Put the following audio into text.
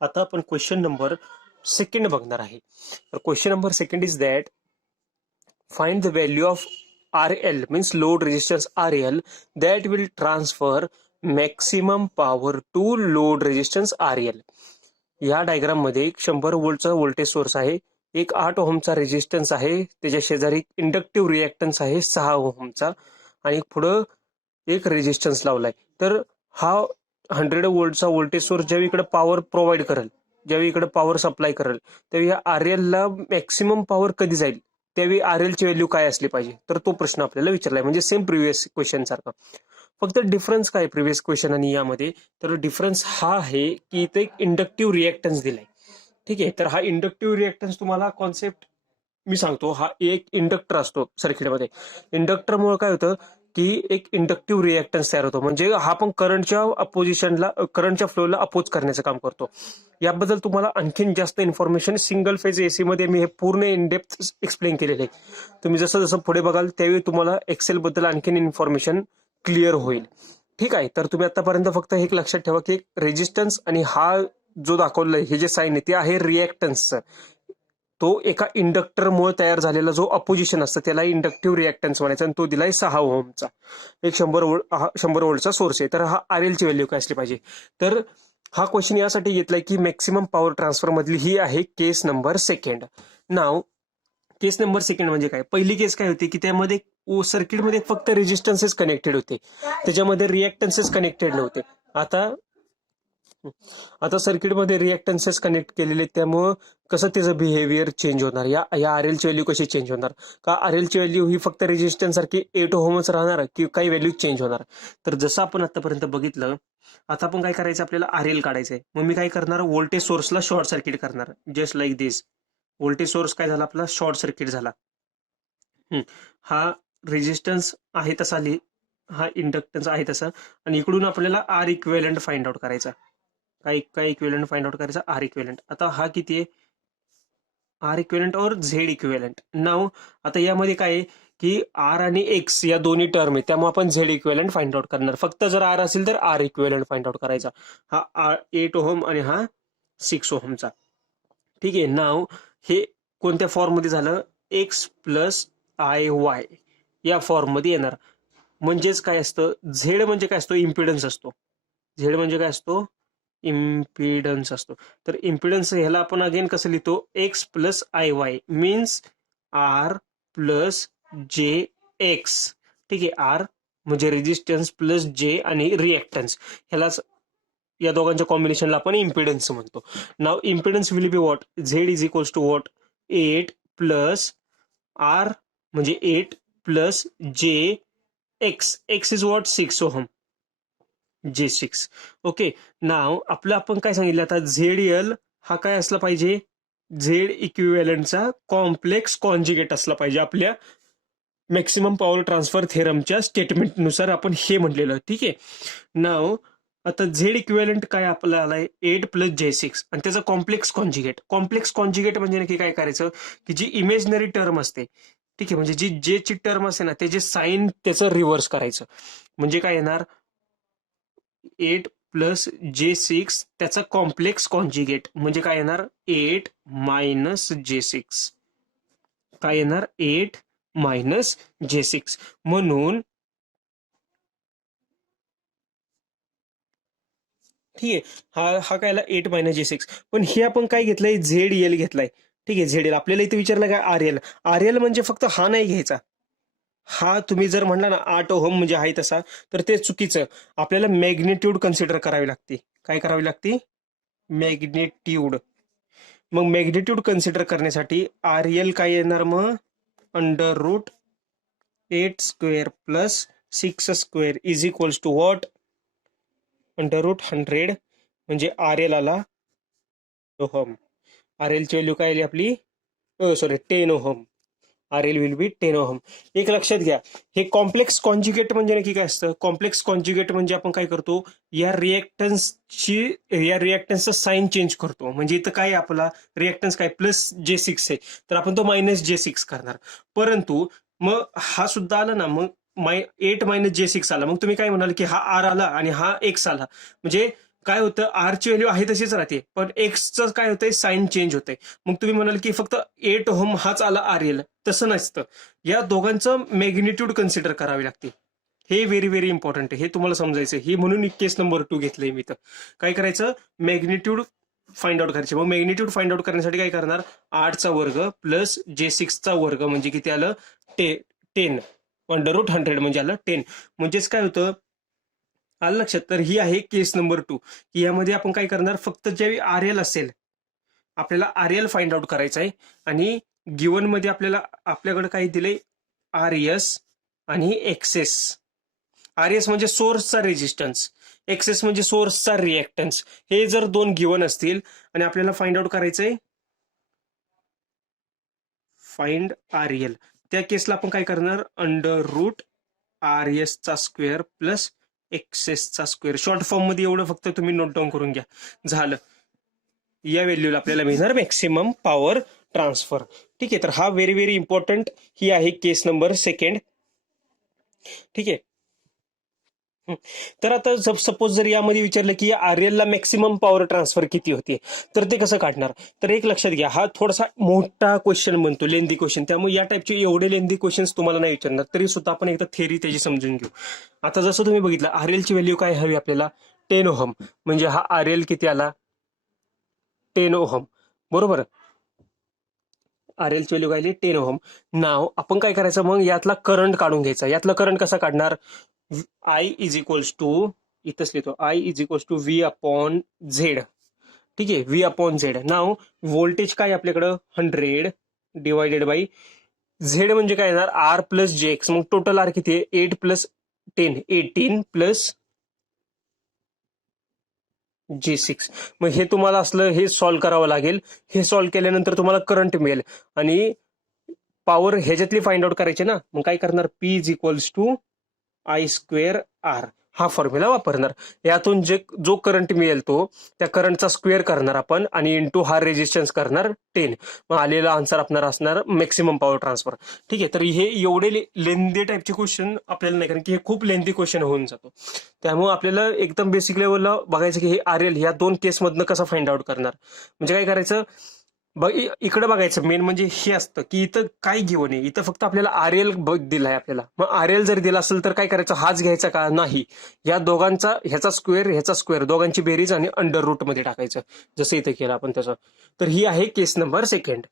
आता आपण question number second बघणार आहे. तर question number second is that find the value of RL means load resistance RL that will transfer maximum power to load resistance RL. या diagram मध्ये एक 100 व्होल्टचा व्होल्टेज सोर्स आहे, एक 8 ओहमचा रेजिस्टन्स आहे, त्याच्या शेजारी इंडक्टिव्ह रिएक्टन्स आहे 6 ओहमचा आणि पुढं एक रेजिस्टन्स लावलाय. तर हा 100 व्होल्टचा व्होल्टेज सोर्स ज्यावेळी इकडे पॉवर प्रोव्हाइड करेल, ज्यावेळी इकडे पॉवर सप्लाय करेल, त्यावेळी या RL ला मॅक्सिमम पॉवर कधी जाईल, त्यावेळी RL ची व्हॅल्यू काय असली पाहिजे. तर तो प्रश्न आपल्याला विचारलाय, म्हणजे सेम प्रिव्हियस क्वेश्चन सारखा. फक्त डिफरन्स काय प्रिव्हियस क्वेश्चन आणि यामध्ये, तर डिफरन्स हा आहे की इथे एक इंडक्टिव्ह रिएक्टन्स दिलाय. ठीक आहे, तर हा इंडक्टिव्ह रिएक्टन्स तुम्हाला कॉन्सेप्ट मी सांगतो. हा एक इंडक्टर असतो सर्किटमध्ये. इंडक्टरमुळे काय होतं की एक इंडक्टिव्ह रिएक्टन्स तयार होतो, म्हणजे हा पण करंटच्या अपोजिशनला, करंटच्या फ्लोला अपोज करण्याचं काम करतो. याबद्दल तुम्हाला आणखीन जास्त इन्फॉर्मेशन सिंगल फेज एसी मध्ये मी हे पूर्ण इन डेप्थ एक्सप्लेन केलेले आहे. तुम्ही जसं जसं पुढे बघाल त्यावेळी तुम्हाला एक्सेल बद्दल आणखीन इन्फॉर्मेशन क्लिअर होईल. ठीक आहे, तर तुम्ही आतापर्यंत फक्त हे लक्षात ठेवा की रेजिस्टन्स आणि हा जो दाखवलाय हे जे साईन आहे ते आहे रिएक्टन्सचं. तो एका इंडक्टरमुळे तयार झालेला जो अपोजिशन असतं त्याला इंडक्टिव्ह रिएक्टन्स म्हणायचा, आणि तो दिलाय 6 ओहमचा. एक 100 व्होल्टचा सोर्स आहे. तर हा RL ची व्हॅल्यू काय असली पाहिजे. तर हा क्वेश्चन यासाठी घेतलाय की मॅक्सिमम पॉवर ट्रान्सफर मधली ही आहे केस नंबर सेकंड. नाव केस नंबर सेकंड म्हणजे काय, पहिली केस काय होती की त्यामध्ये सर्किटमध्ये फक्त रेजिस्टन्सेस कनेक्टेड होते, त्याच्यामध्ये रिएक्टन्सेस कनेक्टेड नव्हते. आता आता सर्किटमध्ये रिएक्टन्सेस कनेक्ट केलेले, त्यामुळं कसं त्याचं बिहेवियर चेंज होणार, या RL ची व्हॅल्यू कशी चेंज होणार. का RL ची व्हॅल्यू ही फक्त रेजिस्टन्स सारखी 8 ओहमच राहणार की काही व्हॅल्यू चेंज होणार. तर जसं आपण आतापर्यंत बघितलं, आता आपण काय करायचं, आपल्याला RL काढायचंय. मग मी काय करणार, व्होल्टेज सोर्सला शॉर्ट सर्किट करणार, जस्ट लाईक दिस. व्होल्टेज सोर्स काय झाला आपला, शॉर्ट सर्किट झाला. हा रेजिस्टन्स आहे तसा, हा इंडक्टन्स आहे तसा, आणि इकडून आपल्याला R इक्विव्हॅलंट फाइंड आउट करायचा. काय काय इक्विव्हॅलंट फाइंड आउट करायचा, R इक्विव्हॅलंट. आता हा किती आहे, R इक्विव्हॅलंट और Z इक्विव्हॅलंट. नाव आता यामध्ये काय आहे की R आणि X या दोन्ही टर्म आहे, त्यामुळे आपण Z इक्विव्हॅलंट फाइंड आउट करणार. फक्त जर R असेल तर R इक्विव्हॅलंट फाइंड आउट करायचा. हा 8 ओहम आणि हा 6 ओहमचा. ठीक आहे, नाव हे कोणत्या फॉर्म मध्ये झालं, X प्लस IY या फॉर्म मध्ये येणार. म्हणजेच काय असतं, झेड म्हणजे काय असतो, इम्पिडन्स असतो. झेड म्हणजे काय असतो, इम्पिडन्स असतो. तर इम्पिडन्स ह्याला आपण अगेन कसं लिहितो, X plus IY means R plus JX. ठीक आहे, R म्हणजे रेजिस्टन्स प्लस J आणि रिएक्टन्स, ह्यालाच या दोघांच्या कॉम्बिनेशनला आपण इम्पिडन्स म्हणतो. Now impedance will be what, Z is equals to what, 8 plus R म्हणजे 8 plus JX. X is what, 6 ohm, J6. Okay, now आपलं आपण काय सांगितलं आता, ZL हा काय असला पाहिजे, झेड इक्विव्हॅलंटचा कॉम्प्लेक्स कॉन्जुगेट असला पाहिजे आपल्या मॅक्सिमम पॉवर ट्रान्सफर थेरमच्या स्टेटमेंटनुसार आपण हे म्हटलेलं. ठीक आहे, नाव आता झेड इक्विव्हॅलंट काय आपल्याला आलाय, 8 प्लस J6 आणि त्याचा कॉम्प्लेक्स कॉन्जुगेट. कॉम्प्लेक्स कॉन्जुगेट म्हणजे नक्की काय करायचं की जी इमेजनरी टर्म असते, ठीक आहे, म्हणजे जी J ची टर्म असते ना, त्याचे साईन त्याचं रिव्हर्स करायचं. म्हणजे काय येणार, 8 प्लस J6 त्याचा कॉम्प्लेक्स कॉन्जुगेट म्हणजे काय येणार, 8 मायनस J6. काय येणार, 8 मायनस J6. म्हणून ठीक आहे, हा काय 8 मायनस J6. पण हे आपण काय घेतलंय, ZL घेतलाय. ठीक आहे, ZL आपल्याला इथे विचारलं काय, RL म्हणजे फक्त हा नाही घ्यायचा. हा तुम्ही जर म्हणला ना 8 ओहम म्हणजे आहे तसा, तर ते चुकीचं. आपल्याला मॅग्नेट्यूड कन्सिडर करावी लागते. काय करावी लागते, मॅग्नेट्यूड. मग मॅग्नेट्यूड कन्सिडर करण्यासाठी RL काय येणार, मग under root 8 square plus 6 square is equals to what, under root 100. म्हणजे RL आला ओहम. RL ची व्हॅल्यू काय आली आपली, sorry 10 ohm. RL will be 10 ohm. एक लक्षात घ्या, हे कॉम्प्लेक्स कॉन्जुगेट म्हणजे नक्की काय असतं. कॉम्प्लेक्स कॉन्जुगेट म्हणजे आपण काय करतो, या रिएक्टन्सचा साईन चेंज करतो. म्हणजे इथं काय आपला रिएक्टन्स काय प्लस J6 आहे, तर आपण तो मायनस J6 करणार. परंतु मग हा सुद्धा आला ना, मग 8 मायनस J6 आला, मग तुम्ही काय म्हणाल की हा R आला आणि हा X आला, म्हणजे काय होतं, आरची व्हॅल्यू आहे तशीच राहते, पण एक्सचं काय होतंय, साईन चेंज होतंय. मग तुम्ही म्हणाल की फक्त 8 ओहम हाच आला आरएल, तसं नसतं. या दोघांचं मॅग्निट्यूड कन्सिडर करावी लागते. हे व्हेरी व्हेरी इम्पॉर्टंट आहे, हे तुम्हाला समजायचं. ही म्हणून केस नंबर 2 घेतलंय मी. तर काय करायचं, मॅग्निट्यूड फाइंड आउट करायचे. मग मॅग्निट्यूड फाइंड आउट करण्यासाठी काय करणार, 8चा वर्ग प्लस J6चा वर्ग म्हणजे किती आलं, 10 √100 म्हणजे आलं 10. म्हणजेच काय होतं, आलं लक्षात. तर ही आहे केस नंबर 2, की यामध्ये आपण काय करणार, फक्त ज्यावेळी आरएल असेल, आपल्याला आरएल फाइंड आउट करायचा आहे. आणि गिवन मध्ये आपल्याकडे काय दिले, आरएस आणि एक्सेस. आरएस म्हणजे सोर्सचा रेजिस्टन्स, एक्सेस म्हणजे सोर्सचा रिएक्टन्स. हे जर दोन गिवन असतील आणि आपल्याला फाइंड आउट करायचंय फाइंड आरएल, त्या केसला आपण काय करणार, √RS चा स्क्वेअर प्लस एक्सेसचा स्क्वेअर. शॉर्ट फॉर्म मध्ये एवढं फक्त तुम्ही नोट डाऊन करून घ्या, झालं. या व्हॅल्यूला आपल्याला मिळणार मॅक्सिमम पॉवर ट्रान्सफर. ठीक आहे, तर हा व्हेरी व्हेरी इम्पॉर्टंट. ही आहे केस नंबर 2. ठीक आहे. तर आता सपोज जर यामध्ये विचारलं की आरएल ला मॅक्सिमम पॉवर ट्रान्सफर किती होते, तर ते कसं काढणार. तर एक लक्षात घ्या, हा थोडासा मोठा क्वेश्चन बनतो, लेंदी क्वेश्चन. त्यामुळे या टाईपचे एवढे लेंदी क्वेश्चन्स तुम्हाला नाही विचारणार, तरी सुद्धा आपण एकदा थेरी त्याची समजून घेऊ. आता जसं तुम्ही बघितलं, आरएल ची व्हॅल्यू काय हवी आपल्याला, 10 ओहम. म्हणजे हा आरएल किती आला, 10 ओहम, बरोबर. आरएल ची व्हॅल्यू काय आली, 10 ओहम. नाव आपण काय करायचं, मग यातला करंट काढून घ्यायचा. यातला करंट कसा काढणार, I इज इक्वल्स टू, इथंच लिहितो, I is equals to V upon Z. ठीक आहे, V अपॉन झेड. नाव व्होल्टेज काय आपल्याकडं, 100 डिवायडेड बाय झेड म्हणजे काय येणार, R प्लस JX. मग टोटल आर किती आहे, 8 प्लस 10 18 प्लस J6. मग हे तुम्हाला असलं, हे सॉल्व्ह करावं लागेल. हे सॉल्व्ह केल्यानंतर तुम्हाला करंट मिळेल आणि पॉवर ह्याच्यातली फाइंड आउट करायची ना. मग काय करणार, P is equals to I²R, हा फॉर्म्युला वापरणार. यातून जो करंट मिळेल तो त्या करंटचा स्क्वेअर करणार आपण आणि इंटू हा रेजिस्टन्स करणार 10. मग आलेला आन्सर आपल्याला असणार मॅक्सिमम पॉवर ट्रान्सफर. ठीक आहे, तर हे एवढे लेंदी टाईपचे क्वेश्चन आपल्याला नाही, कारण की हे खूप लेंदी क्वेश्चन होऊन जातो. त्यामुळे आपल्याला एकदम बेसिक लेवलला बघायचं की हे आरएल या दोन केसमधनं कसं फाइंड आउट करणार. म्हणजे काय करायचं, इकडे बघायचं मेन म्हणजे हे असतं की इथं काय गिवन आहे, इथं फक्त आपल्याला आरएल दिलाय आपल्याला. मग आरएल जर दिला असेल तर काय करायचं, हाच घ्यायचा का, नाही. या दोघांचा ह्याचा स्क्वेअर दोघांची बेरीज आणि अंडर रूट मध्ये टाकायचं, जसं इथे केलं आपण त्याचं. तर ही आहे केस नंबर 2.